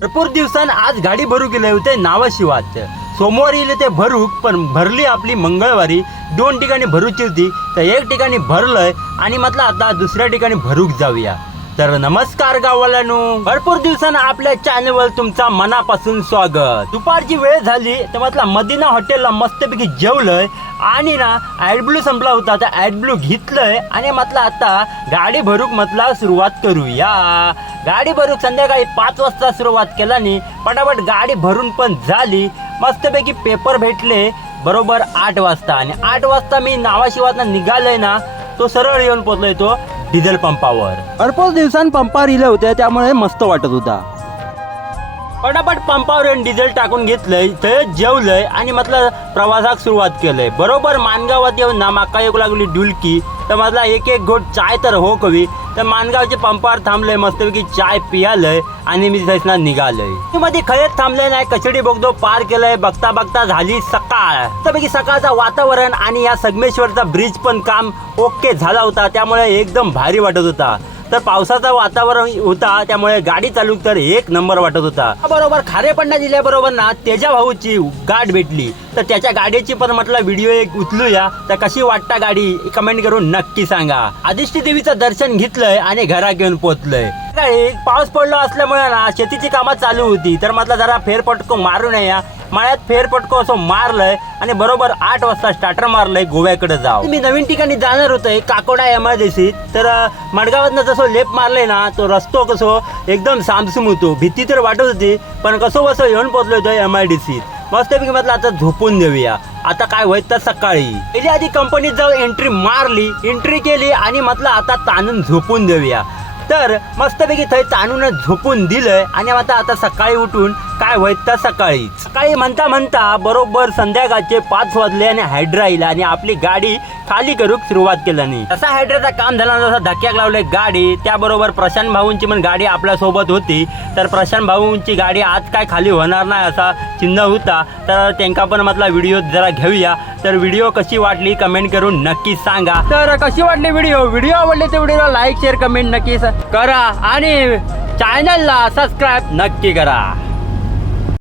भरपूर दिवसांनी आज गाडी भरू गेले होते नावाशिवात. सोमवारी इले ते भरूक पण भरली आपली मंगळवारी. 2 ठिकाणी भरूची होती तर 1 ठिकाणी भरलंय आणि म्हटलं आता दुसऱ्या ठिकाणी भरूक जाऊया. तर नमस्कार गाववाल्यांनो, भरपूर दिवसांनी आपल्या चॅनलवर तुमचा मनापासून स्वागत. दुपारची वेळ झाली तर म्हटलं मदिना हॉटेलला मस्तपैकी जेवलंय आणि ना ॲडब्लू संपला होता तर ॲडब्लू घेतलंय आणि म्हटलं आता गाडी भरूक म्हटलं सुरुवात करूया. गाडी भरूक संध्याकाळी 5 वाजता सुरुवात केल्याने पटापट गाडी भरून पण झाली. मस्तपैकी पेपर भेटले बरोबर 8 वाजता आणि 8 वाजता मी नावाशिवातनं निघालोय ना तो सरळ येऊन पोचलोय तो डिझेल पंपावर. भरपूर दिवसांनी पंपावर इले होते त्यामुळे मस्त वाटत होता. पटापट पंपावर येऊन डिझेल टाकून घेतलंय तर जेवलंय आणि म्हटलं प्रवासाक सुरुवात केलंय. बरोबर मानगावात येऊन ना माका एक लागली डुलकी तर म्हटलं एक घोट चाय तर हो कवी. तर मानगावच्या पंपावर थांबलंय मस्तपैकी चाय पियालंय आणि मी तिथं निघालोय. मध्ये खयत थांबले नाही कचडी बोगदो पार केलंय. बघता बघता झाली सकाळ. मस्तपैकी सकाळचं वातावरण आणि या संगमेश्वरचा ब्रिज पण काम ओके झाला होता त्यामुळे एकदम भारी वाटत होता. तर पावसाचं वातावरण होता त्यामुळे गाडी चालू तर 1 नंबर वाटत होता. बरोबर खारेपण्णा जिल्ह्याबरोबर ना तेजा भाऊची गाठ भेटली तर त्याच्या गाडीची पण म्हटलं व्हिडिओ एक उचलूया. तर कशी वाटता गाडी कमेंट करून नक्की सांगा. आदिष्टी देवीचं दर्शन घेतलंय आणि घरा घेऊन पोहोचलंय. पाऊस पडलो असल्यामुळे ना शेतीची कामं चालू होती तर म्हटलं जरा फेरपटको मारू नये. मळ्यात फेरपटको असं मारलंय आणि बरोबर 8 वाजता स्टार्टर मारलंय गोव्याकडे जाऊ. मी नवीन ठिकाणी जाणार होतोय काकोडा एमआयडीसीत. तर मडगावातनं जसं लेप मारलंय ना तो रस्तो कसो एकदम सामसूम होतो. भीती तर वाटत होती पण कसं कसं येऊन पोहोचलो होतो एमआयडीसीत. मस्तपैकी म्हटलं आता झोपून देऊया. आता काय होईल तर सकाळी पहिली आधी कंपनीत जाऊन एंट्री केली आणि म्हटलं आता ताणून झोपून देऊया. तर मस्तपैकी थंय ताणून झोपून दिलंय आणि आता सकाळी उठून काय होईल तर सकाळी म्हणता बरोबर संध्याकाळचे 5 वाजले आणि हायड्रा येईल आणि आपली गाडी खाली करूक सुरुवात केल्याने तसा हायड्राचं काम झालं. जसं धक्क्याक लावले गाडी त्याबरोबर प्रशांत भाऊंची पण गाडी आपल्या सोबत होती. तर प्रशांत भाऊंची गाडी आज काय खाली होणार नाही असा चिन्ह होता. तर त्यांना पण म्हटलं व्हिडिओ जरा घेऊया. तर व्हिडिओ कशी वाटली कमेंट करून नक्की सांगा. तर कशी वाटली व्हिडिओ आवडली तर व्हिडिओला लाईक शेअर कमेंट नक्की करा आणि चॅनलला सबस्क्राईब नक्की करा.